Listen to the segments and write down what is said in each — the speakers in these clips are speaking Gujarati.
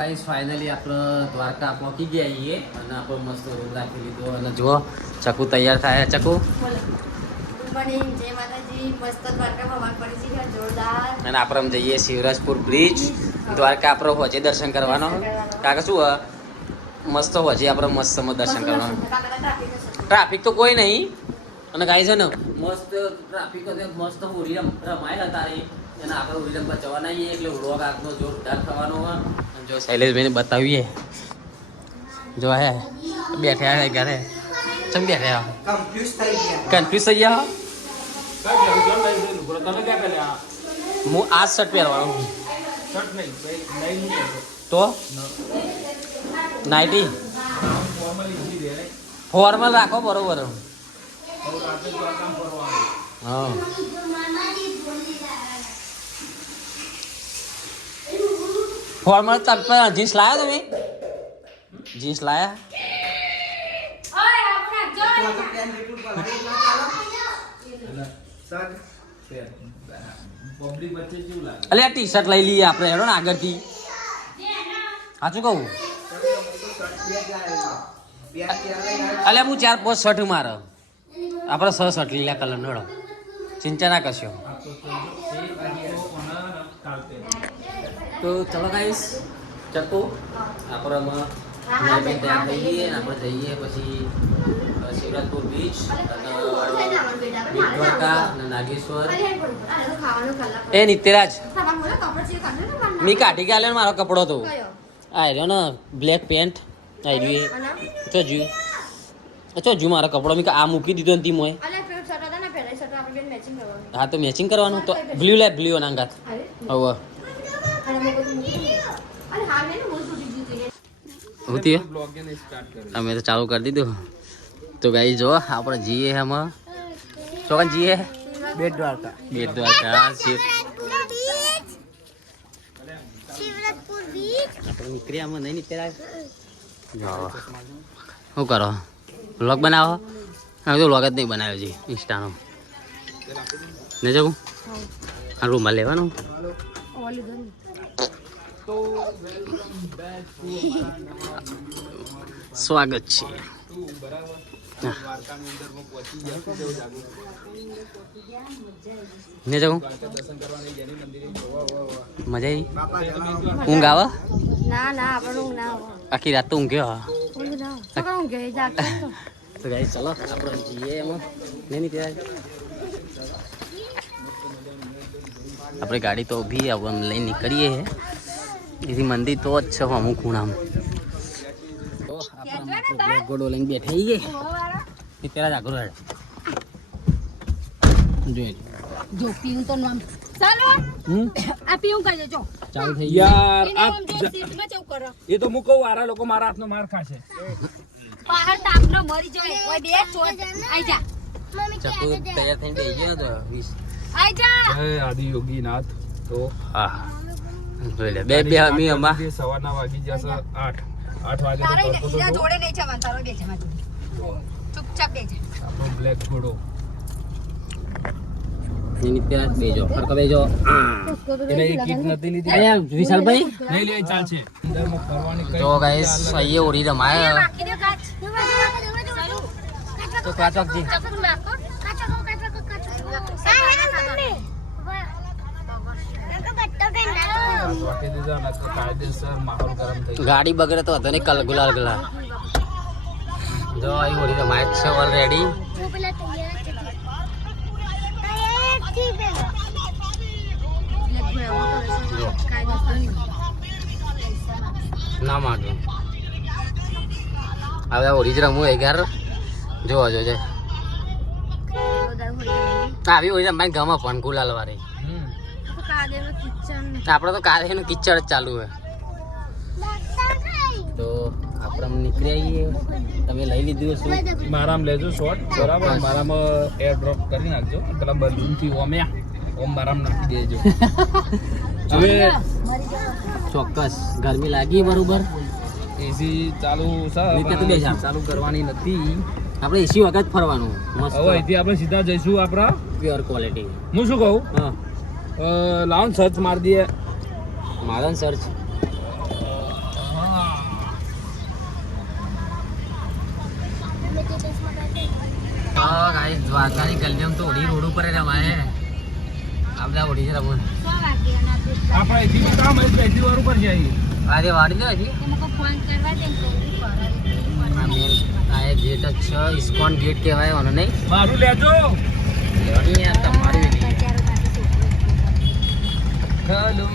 ગાઈસ ફાઇનલી આપણે દ્વારકા પહોંચી ગયા છીએ અને આપણે મસ્ત રૂમ રાખી લીધો અને જુઓ ચકુ તૈયાર થાય. ચકુ અને આપણે જઈએ શિવરાજપુર બ્રિજ. દ્વારકા આપણે હોજે દર્શન કરવાનો કાકા શું મસ્ત હોજે આપણે મસ્ત દર્શન કરવાનું. ટ્રાફિક તો કોઈ નહીં અને ગાઈ છે ને મસ્ત ટ્રાફિક મસ્ત હોળી રમાયેલા હતા અને આપણે હોળી રમવા જવાના છીએ એટલે વ્લોગ આગનો જોરદાર થવાનો હોય. જો શૈલેષભાઈને બતાવીએ જો હે બેઠા હે ઘરે ચમ બેઠા કન્ફ્યુઝ થઈ ગયા હું આ શર્ટ પહેરવાનો તો નાઇટી ફોર્મલ રાખો બરોબર. હા ફોર્મલ જીન્સ લાયા તમે જીન્સ લાયા અલે આ ટી શર્ટ લઈ લઈએ આપણે હેડો ને આગળથી સાચું કહું અલે હું 4-5 શર્ટ મારે આપણે 6 શર્ટ લીલા કલર નો ચિંતા ના કરશો. તો ચલો ગાઈસ ચકુ આપણે ત્યાં જઈએ અને આપણે જઈએ પછી શિવરાજપુર બીચ દ્વારકા અને નાગેશ્વર. એ નિત્યરાજ મી કાઢી કે આલે મારો કપડો તો આ રહ્યો ને બ્લેક પેન્ટ આવી રહ્યું જો મારો કપડો મી આ મૂકી દીધો ને મોય. હા તો મેચિંગ કરવાનું તો બ્લુ લે બ્લુ નાંગાત હવે હોતી અમે તો ચાલુ કરી દીધું. તો ગાઈ જો આપણે જઈએ એમાં ચોકન જઈએ બેટ દ્વારકા આપણે નીકળ્યા આમાં નહીં નીકળ્યા શું કરો વ્લોગ બનાવો. હવે તો વ્લોગ જ નહીં બનાવ્યો છે ઇન્સ્ટાનો નહીં જવું આ રૂમમાં લેવાનું. સ્વાગત છે ને જવું મજા આવી ઊંઘ આવે આખી રાત તો ઊંઘ્યો. તો ગાઈસ ચલો આપણે જઈએ એમાં નહીં ત્યાં આપણે ગાડી તો ઊભી આપણે લઈને નીકળીએ એથી મંદિર તો જ છે અમુક ખૂણામાં. તો આપણે ગોડો લઈને બેઠા ગઈ ત્યારે જ આગળ જોઈએ જો પીવું તો નામ ચાલો આ પીવું કરી દેજો ચાલુ થઈ યાર સીટમાં ચેક કરો એ તો મુકો વારા લોકો મારા હાથનો માર ખાશે. બહાર તાપનો મરી જાય ઓય બે છોડ આઈ જા ચકુ તૈયાર થઈને બેસી ગયો તો 20 આઈ જા જય આદિ યોગીનાથ. તો હા જોઈ લે બે અમી અમા સવારના વાગી જશે 8 વાગે તારે તો હીરા જોડે નહીં છે તારો બે છે ચૂપચાપ બેજ આપણો બ્લેક ઘોડો એની ત્યાં બેજો ફરક બેજો. એને એક કીટ નથી લીધી અરે વિશાલભાઈ નહીં લે ચાલશે અંદરમાં ફરવાની કઈ તો ગાઈસ અહીંયા ઓડી રમાય બાકી દે કાચ તો કાચકજી ચકુ નાખો કાચકો વાટી દીધા ને તો કાયદેસર માહોલ ગરમ થઈ જાય. ગાડી બગડે તો હતો ને કલ ગુલાલ ગુલાલ જો અહીં ઓડી રમાય છે ઓલરેડી. ના માંગે હવે ઓડી જ રમવું એ ઘર જોવા જોજે આવી ઓડી રમાય ગમે પણ ગુલાલ વાળી. આપણે તો કાદવનું કિચડ જ ચાલુ હે. તો આપણે નીકળી આવીએ. તમે લઈ લીધું શું મારામાં લેજો શોર્ટ બરાબર મારામાં એર ડ્રોપ કરી નાખજો પેલા બલૂનથી ઓમ મારામાં નાખી દેજો. હવે ચોક્કસ ગરમી લાગી બરોબર. એસી ચાલુ ચાલુ કરવાની નથી આપણે એસી વખત ફરવાનું મસ્ત. હવે અહીંથી આપણે સીધા જઈશું આપણા પ્યોર ક્વોલિટી. હું શું કહું હા લાઉન સર્ચ મારી દઈએ મારન સર્ચ ગાઈસ દ્વારકાની ગલીઓમાં તો ઓડી રોડ ઉપર રમાય આ બધા ઓડી છે રમવું આપણે અહીંથી કામ હોય પહેલી વાર ઉપર જઈએ અરે વાડી દો હજી ફોન કરવા દે આ મેન આ એક ગેટ જ છે ઇસ્કોન ગેટ કહેવાય ઓનો નહીં મારું લેજો લેવાની યાર તમારી hello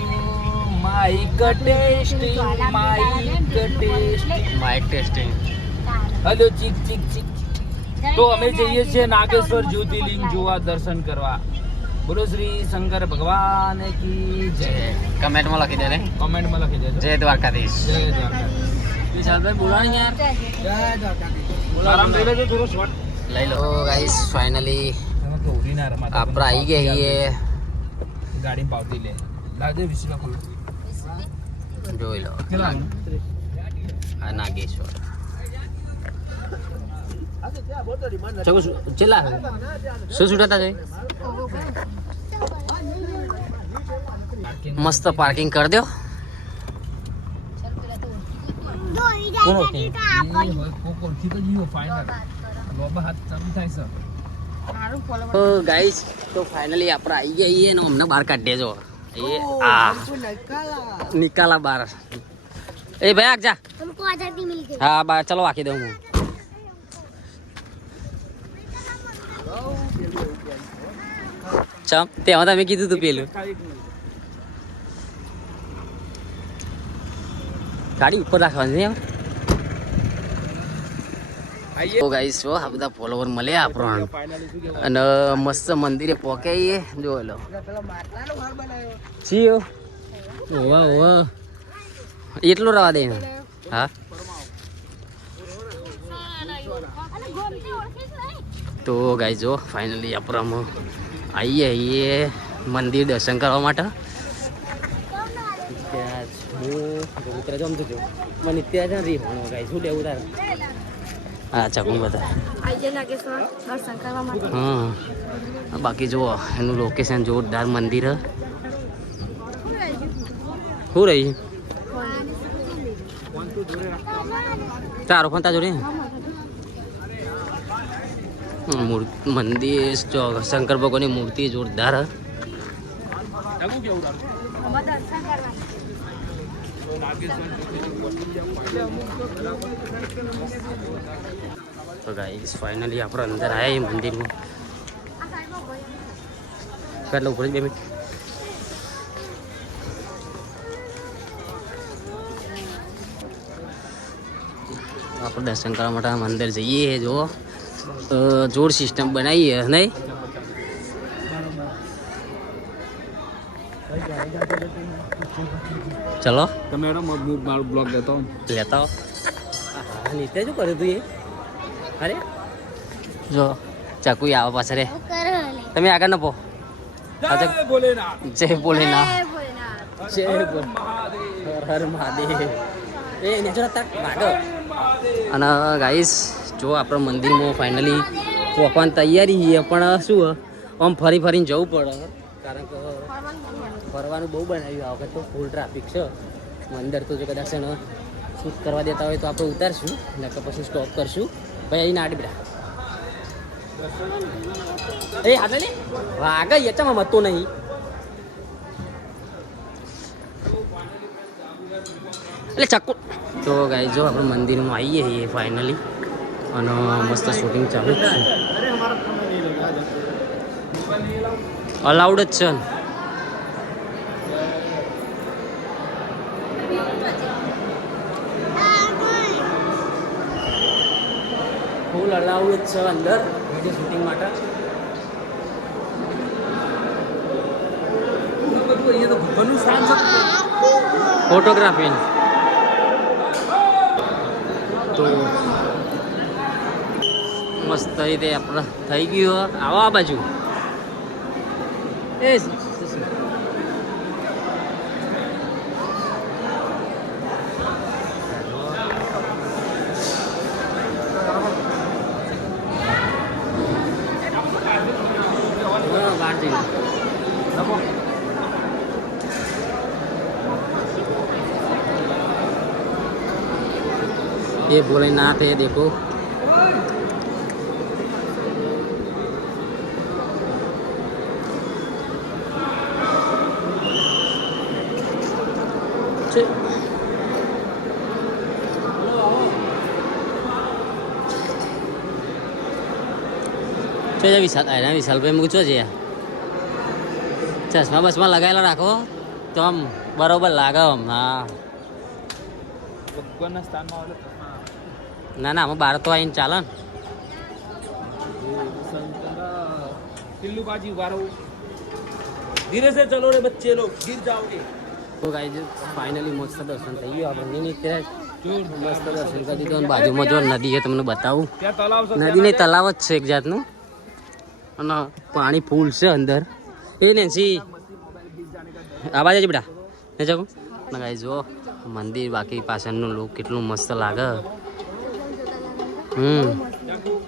mike testing mike testing hello check check check તો અમે જઈએ છીએ નાગેશ્વર જ્યોતિર્લિંગ જોવા દર્શન કરવા બોલો શ્રી શંકર ભગવાન કી જય કમેન્ટમાં લખી દે ને કમેન્ટમાં લખી દેજો જય દ્વારકાધીશ જય દ્વારકાધીશ વિશાલભાઈ બોલાણી યાર જય દ્વારકાધીશ આરામ લઈ લેજો થોડો શોટ લઈ લો ગાઈસ ફાઇનલી તમે તો ઉડી ના રમા આપણે આવી ગયા છીએ ગાડી પાવતી લે લાજે વિશ્વા ખોલો જોઈ લો ચલા આ નાગેશ્વર ચલા શું છૂટાતા જોઈ મસ્ત પાર્કિંગ કરી દો ગાઈસ તો ફાઇનલી આપણે આવી ગયા છીએ ને અમને બહાર કાઢીએ જો એ આ નિકાલા બાર એ ભાઈ આગ જા हमको आजादी मिल गई હા બાર ચલો વાકી દઉં હું ચમ તેમાં તમે કીધું તું પેલું ગાડી ઉપર રાખવાની છે તો ગાઈસ જો આ બધા ફોલોવર મળ્યા આપણને અને મસ્ત મંદિરે પહોંચાઈએ જોઈ લો જીઓ વાહ વાહ એટલું રવા દે હા તો ગાઈસ જો ફાઇનલી આપણે આવીએ મંદિર દર્શન કરવા માટે મને ત્યાં છે રી ભણો ગાઈસ શું લેવું તારે હા ચકું બધા આજે નાગેશ્વર દર્શન કરવા માટે હા બાકી જુઓ એનું લોકેશન જોરદાર મંદિર શું રહી તારો ફોન તા જોડે મંદિર જો શંકર ભગવાનની મૂર્તિ જોરદાર તો ગાઈસ ફાઇનલી આપણે અંદર આવ્યા મંદિરમાં કેટલા ઉપર 2 મિનિટ આપણે દર્શન કરવા માટે મંદિર જઈએ જો જોડ સિસ્ટમ બનાવીએ નહીં ચલો તમે મારો બ્લોગ લેતો લેતા નીચે શું કર્યું તું એ અરે જો ચાકુ આવા પાછળ રે તમે આગળ ન પો જય ભોલેનાથ જય ભોલેનાથ જય મહાદેવ હર મહાદેવ એ નેચર તક ભાગો અને ગાઈસ જો આપણે મંદિરમાં ફાઇનલી પહોંચવાની તૈયારી છે પણ શું આમ ફરી ફરીને જવું પડે કારણ કે ફરવાનું બહુ બનાવ્યું આ વખત તો ફૂલ ટ્રાફિક છે અંદર તો જો કદાચ શૂટ કરવા દેતા હોય તો આપણે ઉતારશું નકર પછી સ્ટોપ કરશું ભાઈ અહીં નાડી બેટા એ હાથે ને વાગ યચામાં મતો નહીં એટલે ચક્કુ તો ગાઈ જો આપણે મંદિરમાં આવીએ છીએ ફાઇનલી અને મસ્ત શૂટિંગ ચાલુ જ છે અલાઉડ જ છે ફૂલ અલાઉડ જ છે અંદર વિડીયો શૂટિંગ માટે ફોટોગ્રાફી તો મસ્ત રીતે આપણે થઈ ગયું આવો આ બાજુ એ ये भोलेनाथ है देखो જો છે વિશાલભાઈ મૂકજો છે ચશ્મા બસમાં લગાવેલા રાખો તો આમ બરોબર લાગે આમ હા ભગવાનના સ્થાનમાં આવેલો ચશ્મા. ના ના આમાં બહાર તો આવીને ચાલે ને टिल्लू बाजी वारो धीरे से चलो रे बच्चे लोग गिर जाओगे. તો ગાઈઝ ફાઇનલી મસ્ત દર્શન થઈ ગયું આપણે નહીં ત્યારે મસ્ત દર્શન કરી દીધું અને બાજુમાં જો નદી છે તમને બતાવું क्या तालाब से નદી નહીં તલાવ જ છે એક જાતનું અને પાણી ફૂલ છે અંદર એ નેન્સી આવાજ જ બેટા ને જાઉં ને ગાઈઝ જો મંદિર બાકી પાછળનું લુક કેટલું મસ્ત લાગે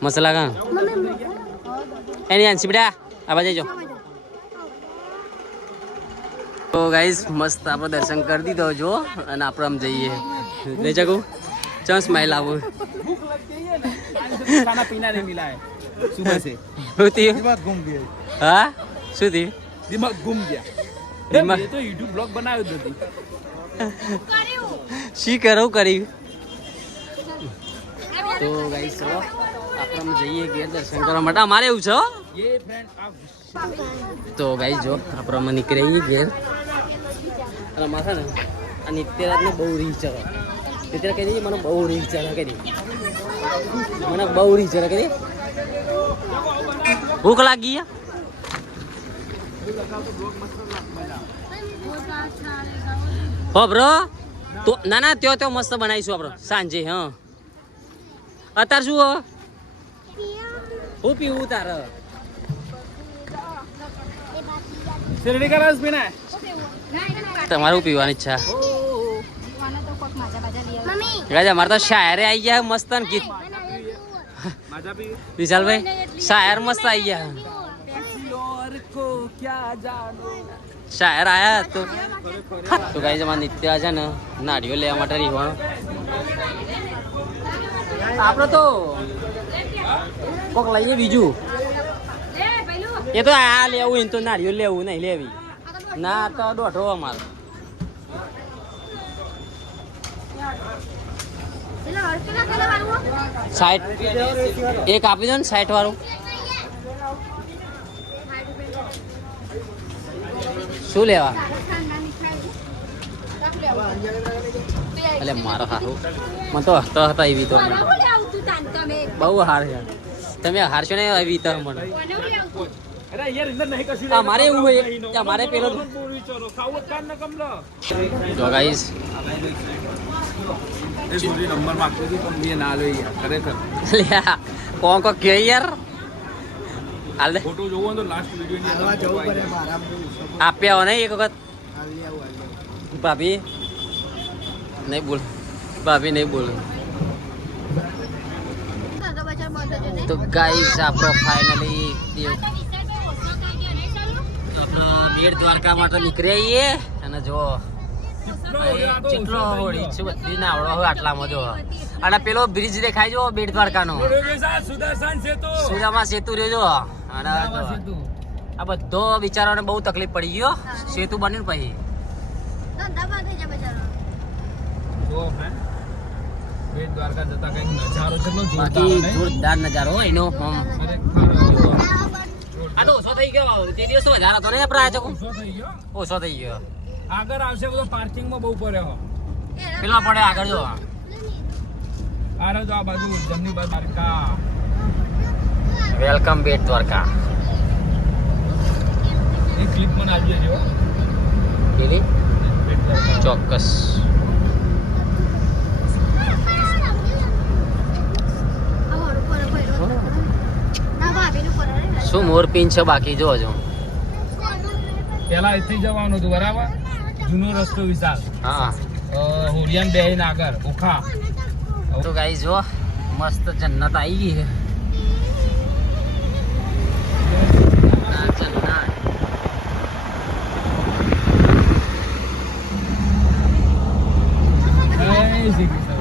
મસ્ત લાગે એની આંસી બેટા આવાજ જજો તો ગાઈઝ મસ્ત આપણે દર્શન કરી દીધો જો અને આપણે આમ જઈએ નહીં જગું ચાલ સ્માઈલ આવું भूख लगती है ना खाना पीना नहीं मिला है सुबह से શું થયું दिमाग घूम गया હા શું થયું दिमाग घूम गया दिमाग- ये तो YouTube ब्लॉग बनायो જ નથી શી કરવું કર્યું તો ગાઈઝ ચલો આપણે આમ જઈએ ઘેર દર્શન કરવા માટે અમારે એવું છે હો. ये फ्रेंड आप તો ગાઈઝ જો આપણે અમે નીકળી ઘેર અને માથા ને આ નિત્યરાજને બહુ રીચ ચડે નિત્યરાજ કહી દઈએ મને બહુ રીચ ચડે કહી દે મને બહુ રીચ ચડે કહી દે ભૂખ લાગી છે? હો બ્રો તો ના ના ત્યો ત્યો મસ્ત બનાવીશું આપણે સાંજે હા અત્યારે શું હો હું પીવું તારે शिरडी का रस पीना है તમારું પીવાની ઈચ્છા ગાજા અમારે તો શાયરે આવી ગયા મસ્ત ને ગીત माझा भी વિશાલભાઈ શાયર મસ્ત આવી ગયા और को क्या जानो શાયર આયા તો ગાઈઝ અમારે નિત્ય છે ને નાળીઓ લેવા માટે રીવાનો આપણે તો કોક લઈએ બીજું એ તો આ લેવું એને તો નાળીઓ લેવું નહીં લેવી ના તો દોઢો અમારે સાઠ એક આપી દો ને 60 વાળું શું લેવા એટલે મારો હારું મને તો હસતા હતા એવી તો મને બહુ હાર છે તમે હારશો ને એવી તો મને अरे यार इधर नहीं कसी અમારે એવું હોય કે અમારે પેલો पूरी चलो खाओ कान न कमला જો ગાઈસ એ સોરી નંબર માંગતો હતો પણ મેં ના લઈ યાર ખરેખર લ્યા કોણ કો કે યાર હાલ દે ફોટો જોવો તો લાસ્ટ વિડિયો ની અંદર આપ્યા હો ને એક વખત ભાભી નહીં બોલ ભાભી નહીં બોલ તો ગાઈસ આપણો ફાઇનલી આપણે બેટ દ્વારકા માટે નીકળી આવીએ અને જો કેટલો હોળી છે બધી નાવડો હોય આટલામાં જો અને પેલો બ્રિજ દેખાય જો બેટ દ્વારકાનો સુદર્શન સેતુ સુદામા સેતુ રહ્યો જો અને જો આ બધો બિચારાને બહુ તકલીફ પડી ગયો સેતુ બન્યું ને પછી જો ફ્રેન્ડ બેટ દ્વારકા જતા કઈ નજારો કેટલો બાકી જોરદાર જોરદાર નજારો હોય એનો આમ. ખરેખર આ તો ઓછો થઈ ગયો તે દિવસ તો વધારે હતો ને આપણે આ ચકુ ઓછો થઈ ગયો ઓછો થઈ ગયો આગળ આવશે બધો પાર્કિંગ માં બહુ પડ્યો પેલા પડે આગળ જો આરે તો આ બાજુ જમણી બાજુ દ્વારકા વેલકમ બેટ દ્વારકા એક ક્લિપ મને આવી છે પેલી બેટ દ્વારકા ચોક્કસ શું મોરપીન છે બાકી જો જો પેલા અહીંથી જવાનું હતું બરાબર જૂનો રસ્તો વિશાલ હા હોરિયાન બેહીને આગળ ઓખા તો ગાઈસ જો મસ્ત જન્નત આવી ગઈ છે આ જન્નત જય શ્રી કૃષ્ણ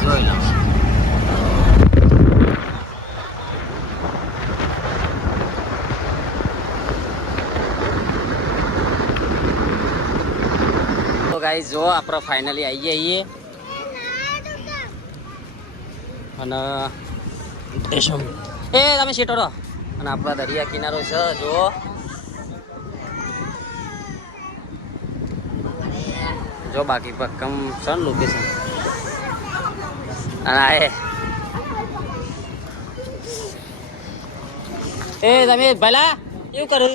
જોઈ લો તો ગાઈસ જો આપણે ફાઇનલી આવી જઈએ અને સ્ટેશન એ તમે સીટો રહો અને આપણા દરિયા કિનારો છે જો જો બાકી પક્કમ છે ને લોકેશન અને આ એ તમે ભલા એવું કરું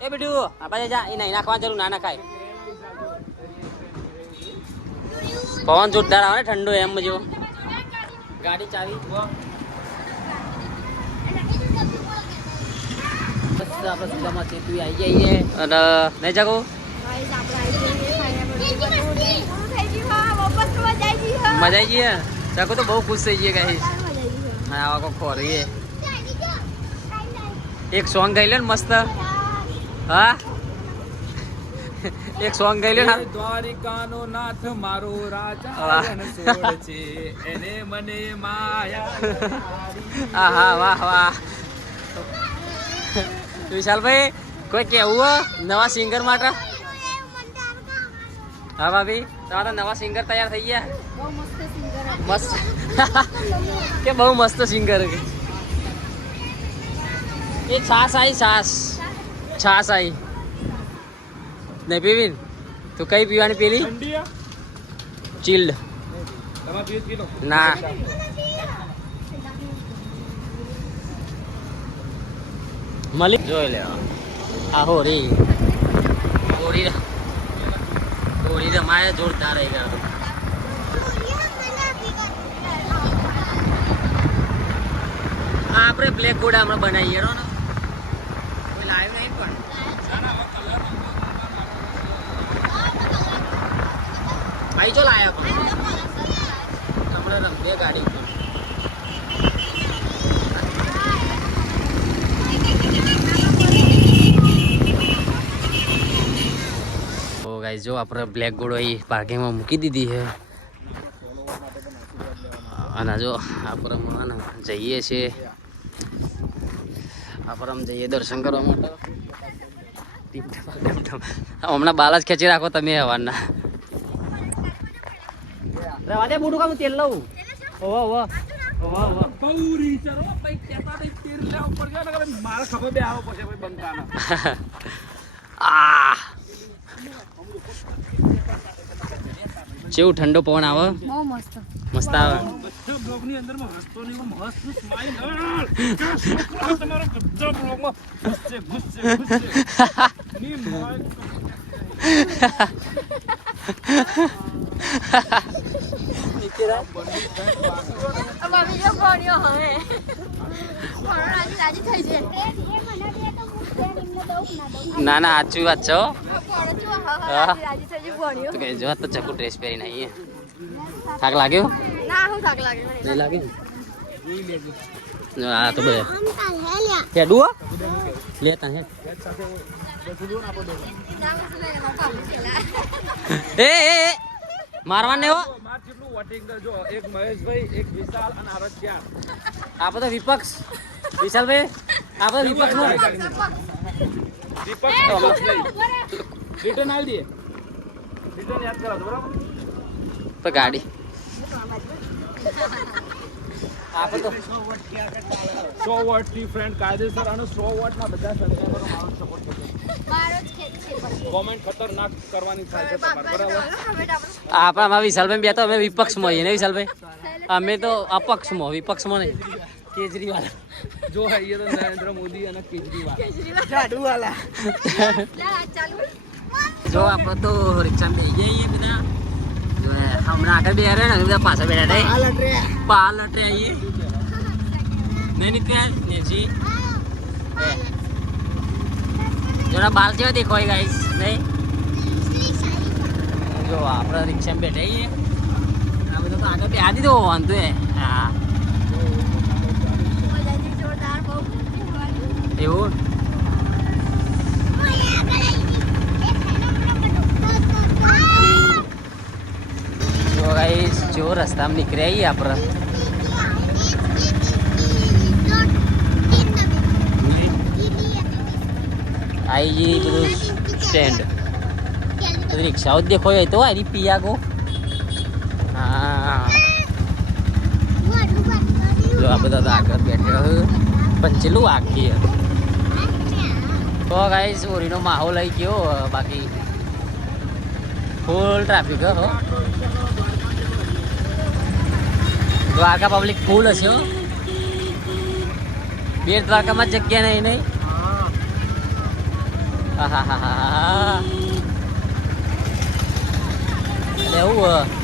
એ બેટું આપણે જા એ નહીં નાખવા જરૂર ના નાખાય પવન જોરદાર આવે ને ઠંડો એમ જો ગાડી ચાવી બસ આપણે સુધામાં ચેતું આવી જઈએ અને નહીં જાગો મજા આવી જઈએ ચાકો તો બહુ ખુશ થઈ જઈએ ગાઈસ હા આવા કો ખોરીએ એક સોંગ ગાઈ લે ને મસ્ત હા એક સોંગ ગાઈ લે ને દ્વારિકાનો નાથ મારો રાજા રણછોડ છે એને મને માયા હા વાહ વાહ વિશાલભાઈ કોઈ કેવું નવા સિંગર માટે હા ભાભી તમારા નવા સિંગર તૈયાર થઈ ગયા મસ્ત કે બહુ મસ્ત સિંગર એ છાસ આઈ નહીં પીવી તો કઈ પીવાની પેલી ચિલ્ડ ના મલિક જોઈ લે આ હોરી રમાય જોરદાર રહી ગયા આપણે બ્લેક ગોડા હમણાં બનાવીએ ને કોઈ લાવ્યું નહીં પણ ભાઈ ચો લાયા પણ હમણાં રમીએ ગાડી ઉપર તો ગાઈસ જો આપણે બ્લેક ગોળો અહીં પાર્કિંગમાં મૂકી દીધી છે અને જો આપણે જઈએ છીએ આપણે જઈએ દર્શન કરવા માટે હમણાં બાલ જ ખેંચી રાખો તમે હવાના રવા દે બુડું કામ તેલ લઉં ઓવા પૌરી ચરો ભાઈ કેતા તે તેલ લે ઉપર ગયો ને માર ખબર બે આવો પછી ભાઈ બંકાના આ કેવું ઠંડો પવન આવે બહુ મસ્ત મસ્ત આવે બધા બ્લોગ ની અંદર માં હસતો ની મસ્ત સ્માઈલ તમારો બધા બ્લોગ માં ગુસ્સે ની મોય ના ના સાચી વાત છે જો તો ચકુ ડ્રેસ પહેરીને આવીએ થાક લાગ્યો નહીં લાગ્યો હા તો બધે હેડું લેતા હે એ મારવા ને હો માર કેટલું વોટિંગ જો એક મહેશભાઈ એક વિશાલ અને આરત્યા આપણે તો વિપક્ષ વિશાલભાઈ આપણે વિપક્ષ રિટર્ન આવી દે રિટર્ન યાદ કરાવજો બરાબર તો ગાડી આપણે તો 100 વોટ થી ફ્રેન્ડ કાયદેસર અને 100 વોટ ના બધા સબસ્ક્રાઇબરો મારો સપોર્ટ કરજો કોમેન્ટ ખતરનાક કરવાની થાય છે તમારે બરાબર આપણા વિશાલભાઈ બે તો અમે વિપક્ષમાં છીએ ને વિશાલભાઈ અમે તો અપક્ષમાં વિપક્ષમાં નહીં કેજરીવાલ જો હે ये तो नरेंद्र मोदी અને કેજરીવાલ જો આપણે તો રિક્ષા બેસી જઈએ બધા જો હમણાં આગળ બે રહ્યા ને બધા પાછા બેઠા પાલ લટરે આવીએ નહીં નીકળ્યા નેજી જોડા બાલ જેવા દેખાય ગાઈસ નહીં જો આપણે રિક્ષામાં બેઠા છીએ આ બધા તો આગળ બેસી દીધો વાંધો હા એવું જો ગાઈસ જો રસ્તામાં નીકળ્યા આપણે आई जी બધું સ્ટેન્ડ બધી રિક્ષાઓ જ દેખો તો આરી પિયાગો હા બધા તો આગળ બેઠા પણ ચેલું આખી તો ગાઈસ ઓરીનો માહોલ આવી ગયો બાકી ફૂલ ટ્રાફિક હો દ્વારકા પબ્લિક ફૂલ હશે હો બેટ દ્વારકામાં જગ્યા નહીં હા હા હા એવું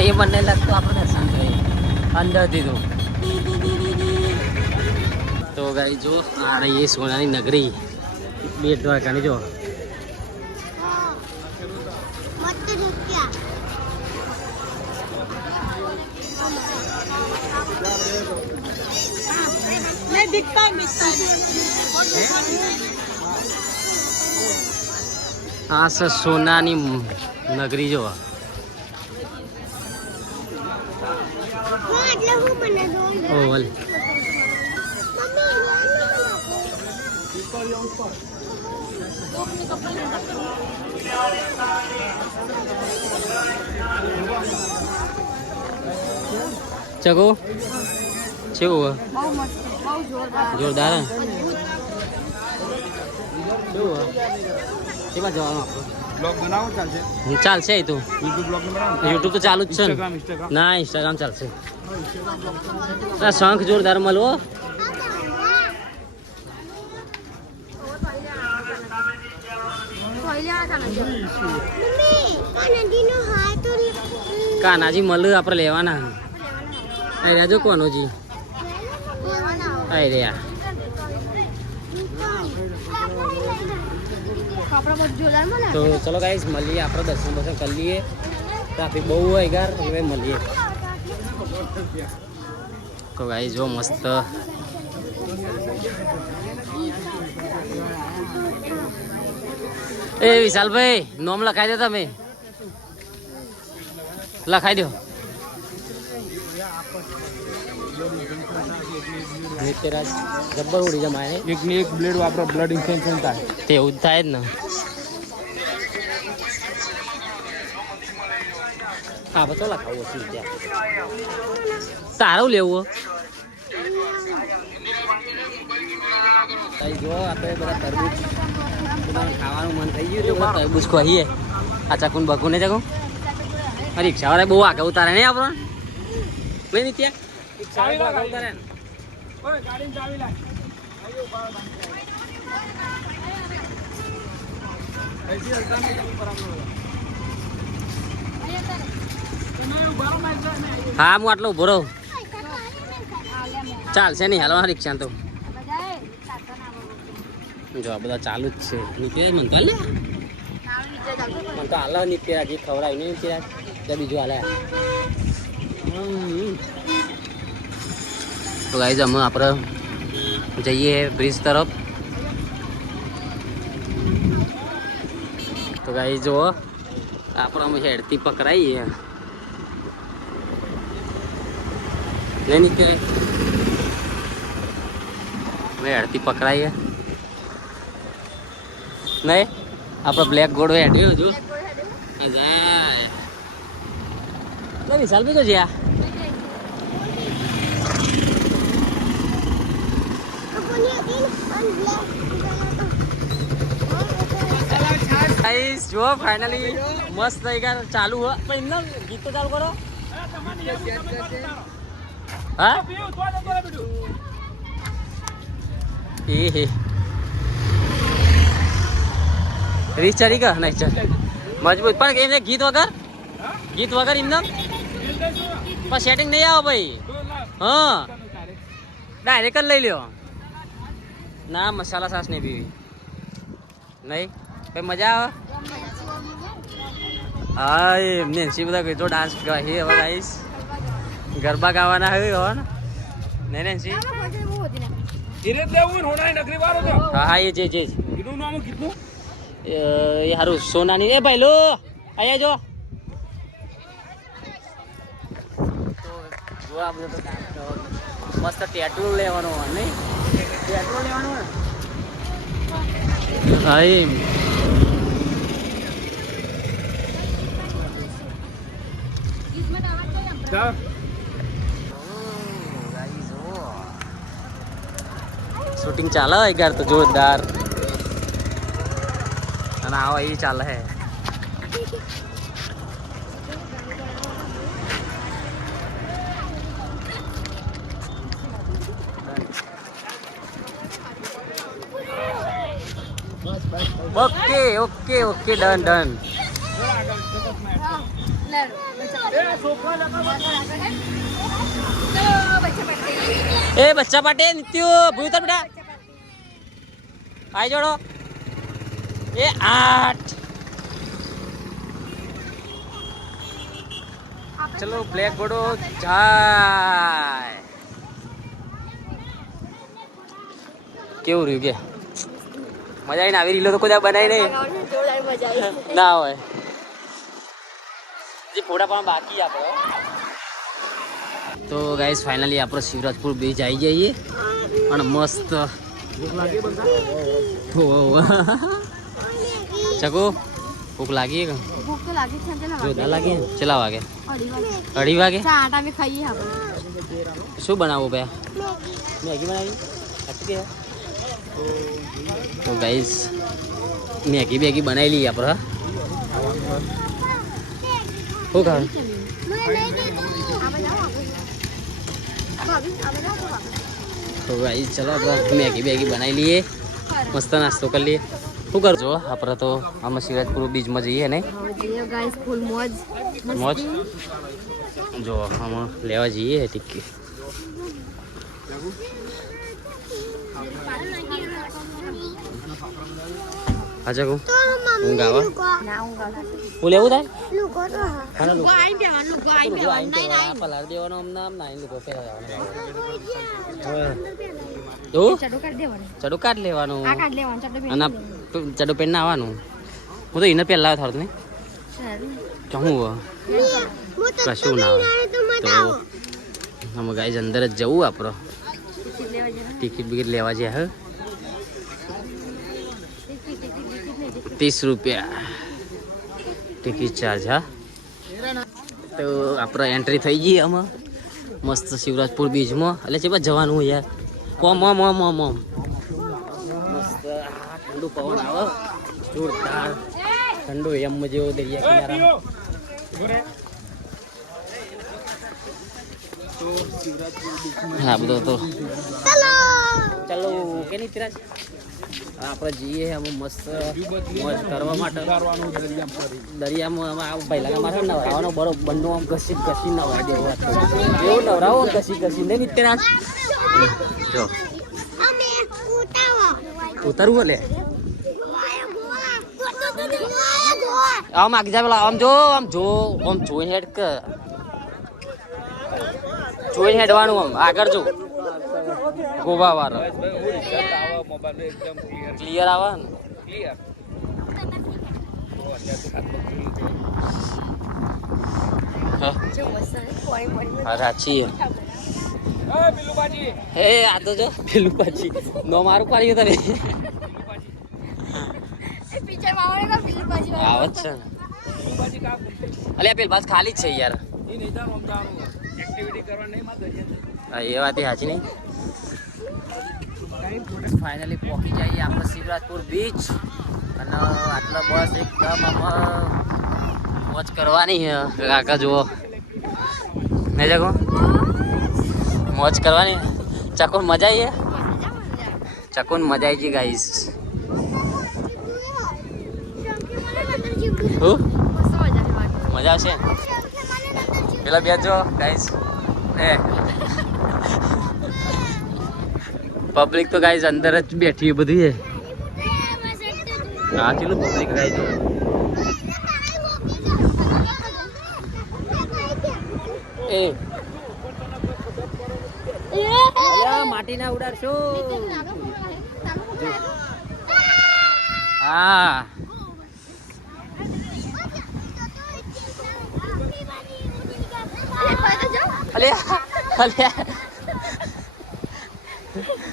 એ મને લાગતું આપણે દર્શન કરીએ અંદરથી તો ગાઈ જો આ રહી સોનાની નગરી બેટ દ્વારકાની જો આ છે સોનાની નગરી જો ઓવલ ચકો કેવું જોરદાર કેવા જવાનું બ્લોગ બનાવો ચાલશે ચાલશે એ તો યુટ્યુબ બ્લોગ બનાવો યુટ્યુબ તો ચાલુ જ છે ને ઇન્સ્ટાગ્રામ ના ઇન્સ્ટાગ્રામ ચાલશે આ શંખ જોરદાર મળવો કાનાજી મળ આપણે લેવાના અરે જો કોનોજી અરે તો ચલો ગાઈસ મળીએ આપણે દર્શન કરી લઈએ ટ્રાફિક બહુ હોય યાર હવે મળીએ તો ગાઈસ જો મસ્ત એ વિશાલભાઈ નોમ લખાઈ દો તમે લખાઈ દો નિત્યરાજ જબ્બર ઉડી જમાય એક ને એક બ્લેડ વાપરો બ્લડ ઇન્ફેક્શન થાય તે એવું જ થાય જ ને હા બતો લખાવું છું ત્યાં તારું લેવું જો આપણે બધા તરબૂચ ખાવાનું મન થઈ ગયું તો તરબૂચ ખોઈએ આ ચકુન બકુન ને ચકું રિક્ષાવાળા બહુ આગળ ઉતારે નહીં આપણો નહીં નીત્યા રિક્ષાવાળા ઉતારે ને હા હું આટલો ઉભો રહું ચાલશે નહીં હાલવા રિક્ષા તો જો આ બધા ચાલુ જ છે નીકળે મન તો હાલે મન તો હાલ નીકળ્યા હજી ખવડાવી નહીં નીકળ્યા ત્યાં બીજું હાલે તો ગાઈઝ અમે આપણે જઈએ બ્રિજ તરફ તો ગાઈઝ જો આપણે અમે હેડથી પકડાઈએ નહીં નીકળે અમે હેડથી પકડાઈએ નહીં આપણે બ્લેક ઘોડો હેડ્યો જો જાય વિશાલ બી તો જ્યાં જો ફાઇનલી મસ્ત થઈ ગયા ચાલુ હોય પણ એમને ગીત તો ચાલુ કરો હા એ રીચ ચડી ગયા નહીં ચાલ મજબૂત પણ એને ગીત વગર એમને પણ સેટિંગ નહીં આવે ભાઈ હા ડાયરેક્ટ જ લઈ લ્યો ના મસાલા સાસ નહીં પીવી નહીં ભાઈ મજા આવે હા એમને એસી બધા કીધો ડાન્સ ગાય હવે ગાઈશ ગરબા ગાવાના હવે હો ને નહીં નેન્સી હા હા એ જે એ હારું સોનાની એ ભાઈ લો અહીંયા જો આ બધું મસ્ત ટેટુ લેવાનો હોય નહીં ટેટુ લેવાનો હોય હા એમ કા શૂટિંગ ચાલે યાર તો જોરદાર અને આવો એ ચાલે હે okay okay okay done done એ બચ્ચા પાટે નિત્યો ભૂત બેટા આઈ જોડો એ 8 ચલો બ્લેક બોર્ડો જાય કેવું રહ્યું કે મજા આવીને આવી રીલો તો કોઈ બનાવી નહીં ના હોય જે ફોટા પણ બાકી આપણે તો ગાઈસ ફાઇનલી આપણે શિવરાજપુર બીચ આવી જઈએ અને મસ્ત ચકો ભૂખ લાગી કે ભૂખ તો લાગી છે ને જોરદાર લાગી ચલા વાગે 2:30 વાગે આટા મે ખાઈએ આપણે શું બનાવવું ભાઈ મેગી બનાવી સાચું કે તો ગાઈસ મેગી બેગી બનાવી લઈએ આપણે શું ખાવ તો ગાઈસ ચલો આપણે મેગી બેગી બનાવી લઈએ મસ્ત નાસ્તો કરી લઈએ શું કરજો આપણે તો આમાં શિવરાજપુર બીચમાં જઈએ ને ગાઈસ ફૂલ મોજ મોજ જો આમાં લેવા જઈએ ટિકિટ અચ્છા કહું ઊંઘ આવે હું લેવું થાય પલાર દેવાનો આમ નાઈ લોકો ચડું કાઢ લેવાનું અને ચડું પેન ના આવવાનું હું તો એને પહેલા થારું ને હું કશું ના આવે તો અમે ગાઈસ અંદર જ જવું આપણો ટિકિટ બિકિટ લેવા જાય હે 30 રૂપિયા ટિકિટ ચાર્જ હા તો આપણે એન્ટ્રી થઈ ગઈ આમાં મસ્ત શિવરાજપુર બીચમાં એટલે છે બસ જવાનું યાર કોમ મસ્ત ઠંડુ પવન આવે જોરદાર ઠંડુ એમ જેવો દરિયા કિનારા હા બધો તો ચાલો કે નહીં ત્રાજ આપણે જઈએ અમે મસ્ત મોજ કરવા માટે દરિયામાં પહેલા મારે નવરાવાનો બરો બંને આમ ઘસી નવરા દેવો એવું નવરાવો ઘસી ને નિત્યનાથ જો ઉતરવું લે આમ આગળ જાય પેલા આમ જોઈને હેડ કર જોઈને હેડવાનું આમ આગળ જો ગોવા વાળો ક્લિયર આવે ને રાચી હે આ તો જો પેલું પાછી નો મારું પાડ્યું તને આવે જ છે ને અલ્યા પેલી બસ ખાલી જ છે યાર એ વાત સાચી નહીં ફાઇનલી પહોંચી જઈએ આપણે શિવરાજપુર બીચ અને આટલા બસ એકદમ આમાં મોજ કરવાની કાકા જુઓ નહીં જાગો મોજ કરવાની ચકોન મજા આવી ચકોન મજા આવી ગઈ ગાઈસ મજા આવશે પેલા બે જો ગાઈસ પબ્લિક તો ગાઈસ અંદર જ બેઠી है બધી હા ચલો પબ્લિક ગાઈસ એ અલ્યા માટી ના ઉડાડશો હા અલ્યા અલ્યા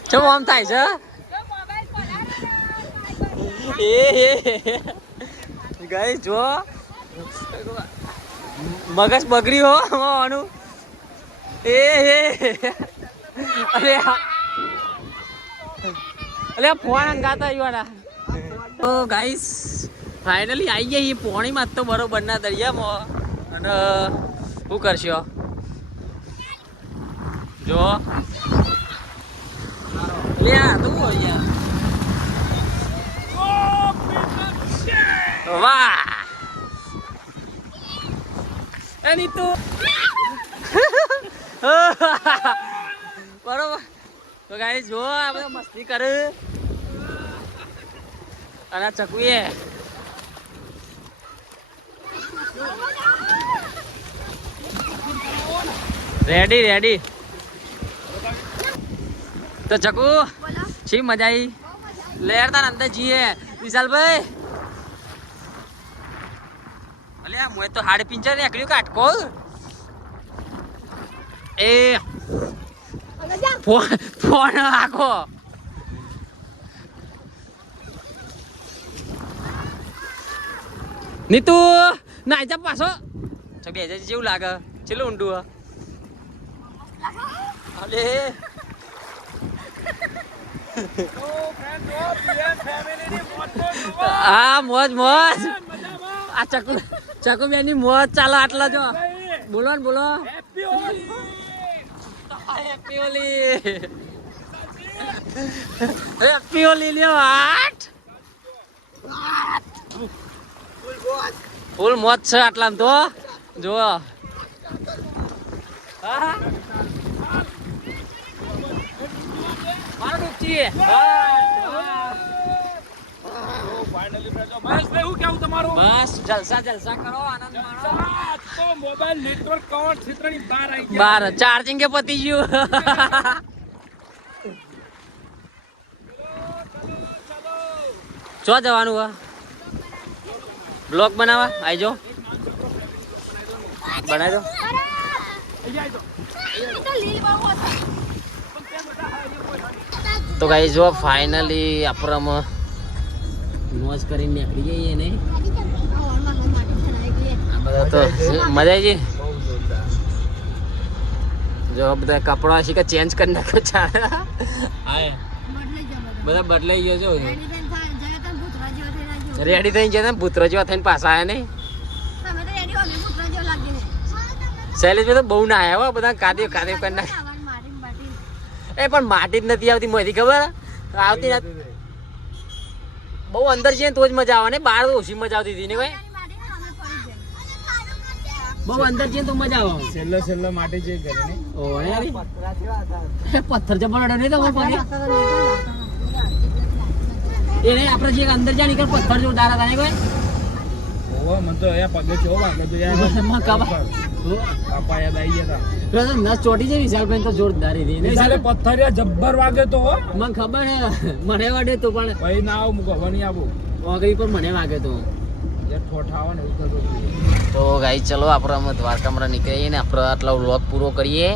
ચમ આમ થાય છે એ ગાઈસ જો મગજ બગડી હો આનું એ અરે ફોન અંગાતા આવ્યો તો ગાઈસ ફાઇનલી આવી ગયા એ પોણીમાં તો બરોબર ના દરિયામાં અને શું કરશો જો લે આ તો યાર વાહ એની તો બરોબર તો ગાઈસ જો આ બધા મસ્તી કરે અને ચકુએ રેડી રેડી તો ચકુ શી મજા આવી લેર તાર અંદર જીએ વિશાલભાઈ અલ્યા મોય તો હાડ પિંચર નીકળ્યું કાટકો એ ફોન આખો નીતુ ના જા પાછો બે જેવું લાગે ચેલું ઊંડું અલે હા મોજ મોજ આ ચકુ બેની મોજ ચાલો આટલા જો બોલો ને બોલો હેપી હોલી લ્યો આઠ ફૂલ મોજ છે આટલામાં તો જો બસ જલસા જલસા કરો આનંદ માણો તો મોબાઈલ નેટવર્ક કવર ક્ષેત્રની બહાર આવી ગયા બાર ચાર્જિંગ કે પતી ગયું ચો જવાનું હે બ્લોગ બનાવવા આઈજો બનાવી દો તો ગાઈસ જો ફાઇનલી આપણે મોજ કરીને નીકળી જઈએ ને આ બધા તો મજા આવી ગઈ જો બધા કપડા શીખે ચેન્જ કરી નાખ્યો ચાલે બધા બદલાઈ ગયો છો રેડી થઈને જતા પુત્ર જેવા થઈને પાછા આવ્યા નહીં શૈલેષભાઈ તો બહુ ના આવ્યા બધા કાદેવ કાદેવ કરી નાખે એ પણ માટી જ નથી આવતી મને ખબર આવતી નથી બહુ અંદર છે તો જ મજા આવે ને બહાર ઓછી મજા આવતી હતી ને ભાઈ બહુ અંદર છે તો મજા આવે છેલ્લા માટી જે કરે ને ઓ યાર પથ્થર જબરડો નહીં તો એ નહીં આપણે જે અંદર જા નીકળ પથ્થર જોરદાર હતા ને કોઈ ઓવા મન તો અહીંયા પગે ચો વાગે તો યાર માં કાપા યાદ આવી ગયા હતા નસ ચોટી જાય વિશાલભાઈ તો જોરદાર હતી વિશાલે પથ્થરિયા જબ્બર વાગે તો મને ખબર હે મને વાગે તો પણ ભાઈ ના આવું મુકો વણી આવું ઓગરી પર મને વાગે તો યાર ઠોઠા આવે ને એવું થતું તો ગાઈ ચલો આપણે દ્વારકામાં નીકળીએ ને આપણે આટલો વ્લોગ પૂરો કરીએ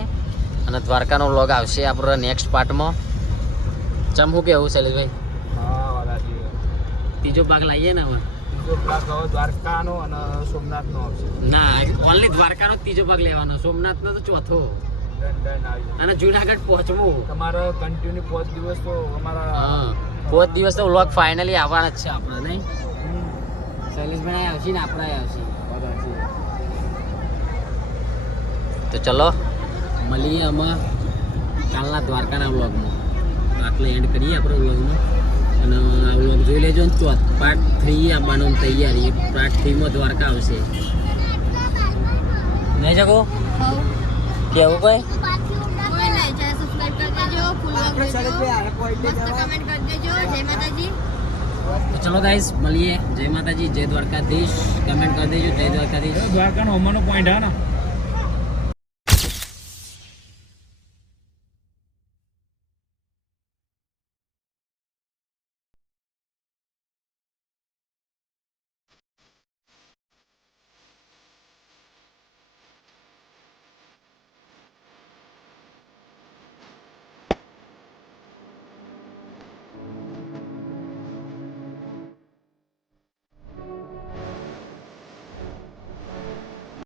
અને દ્વારકાનો વ્લોગ આવશે આપણે નેક્સ્ટ પાર્ટમાં ચમ હું કેવું શૈલેષભાઈ હા વાલા ત્રીજો ભાગ લાવીએ ને હવે દ્વારકાનો અને સોમનાથનો આવશે ના ઓનલી દ્વારકાનો ત્રીજો ભાગ લેવાનો સોમનાથનો તો ચોથો અને જુનાગઢ પહોંચવું તમારો કન્ટિન્યુ 5 દિવસ તો અમારા 5 દિવસ તો વ્લોગ ફાઇનલી આવવાના જ છે આપણે નહીં શૈલેષભાઈ આવશે ને આપણે આવશે તો ચલો મળીએ અમે કાલના દ્વારકાના વ્લોગમાં આટલે એન્ડ કરીએ આપણે વ્લોગમાં અને આ વ્લોગ જોઈ લેજો ને પાર્ટ 3 આવવાનો તૈયારી પાર્ટ 3 માં દ્વારકા આવશે નહીં જગો કેવું કોઈ ચલો ગાઈસ મળીએ જય માતાજી જય દ્વારકાધીશ કમેન્ટ કરી દેજો જય દ્વારકાધીશ દ્વારકાનો અમારો પોઈન્ટ હા ને